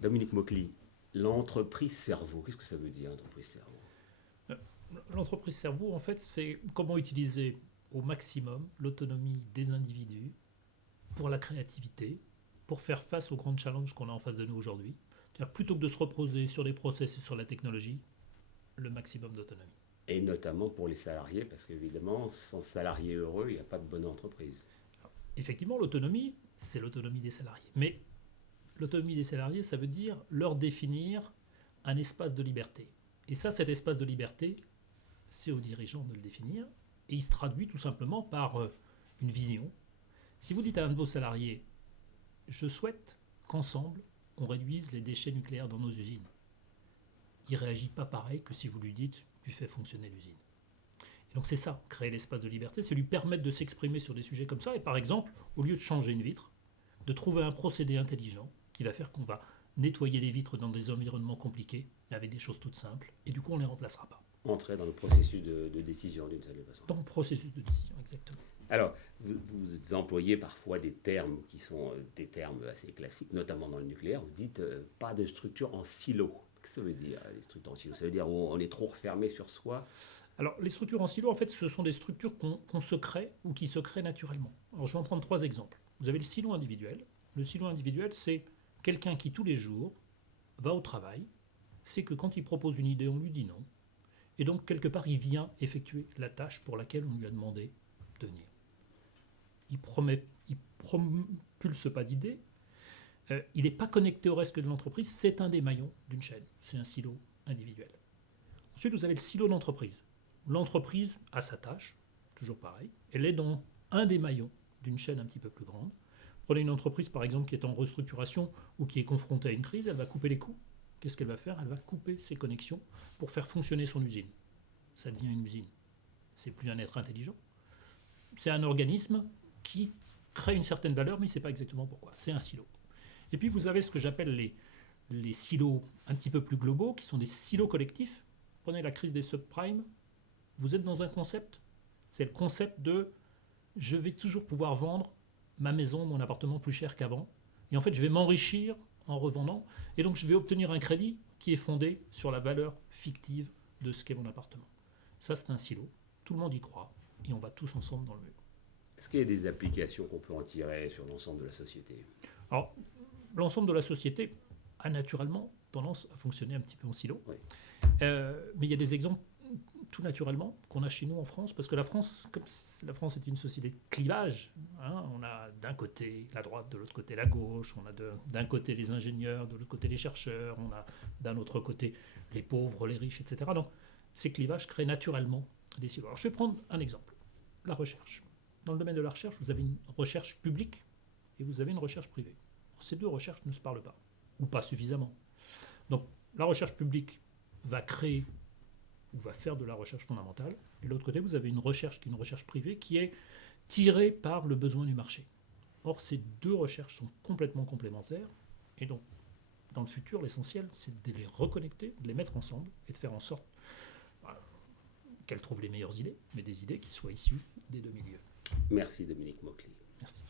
Dominique Maucly, l'entreprise cerveau, qu'est-ce que ça veut dire, entreprise cerveau? Euh, L'entreprise cerveau, en fait, c'est comment utiliser au maximum l'autonomie des individus pour la créativité, pour faire face aux grands challenges qu'on a en face de nous aujourd'hui. C'est-à-dire, plutôt que de se reposer sur les process et sur la technologie, le maximum d'autonomie. Et notamment pour les salariés, parce qu'évidemment, sans salariés heureux, il n'y a pas de bonne entreprise. Effectivement, l'autonomie, c'est l'autonomie des salariés. Mais l'autonomie des salariés, ça veut dire leur définir un espace de liberté. Et ça, cet espace de liberté, c'est aux dirigeants de le définir. Et il se traduit tout simplement par une vision. Si vous dites à un de vos salariés, je souhaite qu'ensemble, on réduise les déchets nucléaires dans nos usines, il ne réagit pas pareil que si vous lui dites, tu fais fonctionner l'usine. Et donc c'est ça, créer l'espace de liberté, c'est lui permettre de s'exprimer sur des sujets comme ça. Et par exemple, au lieu de changer une vitre, de trouver un procédé intelligent qui va faire qu'on va nettoyer les vitres dans des environnements compliqués, mais avec des choses toutes simples, et du coup on ne les remplacera pas. Entrer dans le processus de décision d'une certaine façon. Dans le processus de décision, exactement. Alors, vous employez parfois des termes qui sont des termes assez classiques, notamment dans le nucléaire. Vous dites pas de structure en silo. Qu'est-ce que ça veut dire, les structures en silo? Ça veut dire on est trop refermé sur soi. Alors les structures en silo, en fait, ce sont des structures qu'on se crée ou qui se créent naturellement. Alors je vais en prendre trois exemples. Vous avez le silo individuel. Le silo individuel, c'est quelqu'un qui tous les jours va au travail, c'est que quand il propose une idée, on lui dit non. Et donc, quelque part, il vient effectuer la tâche pour laquelle on lui a demandé de venir. Il propulse pas d'idée, il n'est pas connecté au reste de l'entreprise, c'est un des maillons d'une chaîne, c'est un silo individuel. Ensuite, vous avez le silo d'entreprise. L'entreprise a sa tâche, toujours pareil, elle est dans un des maillons d'une chaîne un petit peu plus grande. Prenez une entreprise, par exemple, qui est en restructuration ou qui est confrontée à une crise, elle va couper les coûts. Qu'est-ce qu'elle va faire? Elle va couper ses connexions pour faire fonctionner son usine. Ça devient une usine. C'est plus un être intelligent. C'est un organisme qui crée une certaine valeur, mais il ne sait pas exactement pourquoi. C'est un silo. Et puis vous avez ce que j'appelle les silos un petit peu plus globaux, qui sont des silos collectifs. Prenez la crise des subprimes. Vous êtes dans un concept. C'est le concept de je vais toujours pouvoir vendre ma maison, mon appartement plus cher qu'avant. Et en fait, je vais m'enrichir en revendant. Et donc, je vais obtenir un crédit qui est fondé sur la valeur fictive de ce qu'est mon appartement. Ça, c'est un silo. Tout le monde y croit. Et on va tous ensemble dans le mur. Est-ce qu'il y a des applications qu'on peut en tirer sur l'ensemble de la société? Alors, l'ensemble de la société a naturellement tendance à fonctionner un petit peu en silo. Oui. Mais il y a des exemples tout naturellement qu'on a chez nous en France, parce que la France, comme la France est une société de clivage, hein, on a d'un côté la droite, de l'autre côté la gauche, on a d'un côté les ingénieurs, de l'autre côté les chercheurs, on a d'un autre côté les pauvres, les riches, etc. Donc ces clivages créent naturellement des silos. Alors je vais prendre un exemple, la recherche. Dans le domaine de la recherche, vous avez une recherche publique et vous avez une recherche privée. Alors, ces deux recherches ne se parlent pas, ou pas suffisamment. Donc la recherche publique va créer ou va faire de la recherche fondamentale. Et de l'autre côté, vous avez une recherche qui est une recherche privée qui est tirée par le besoin du marché. Or, ces deux recherches sont complètement complémentaires. Et donc, dans le futur, l'essentiel, c'est de les reconnecter, de les mettre ensemble et de faire en sorte qu'elles trouvent les meilleures idées, mais des idées qui soient issues des deux milieux. Merci Dominique Maucly. Merci.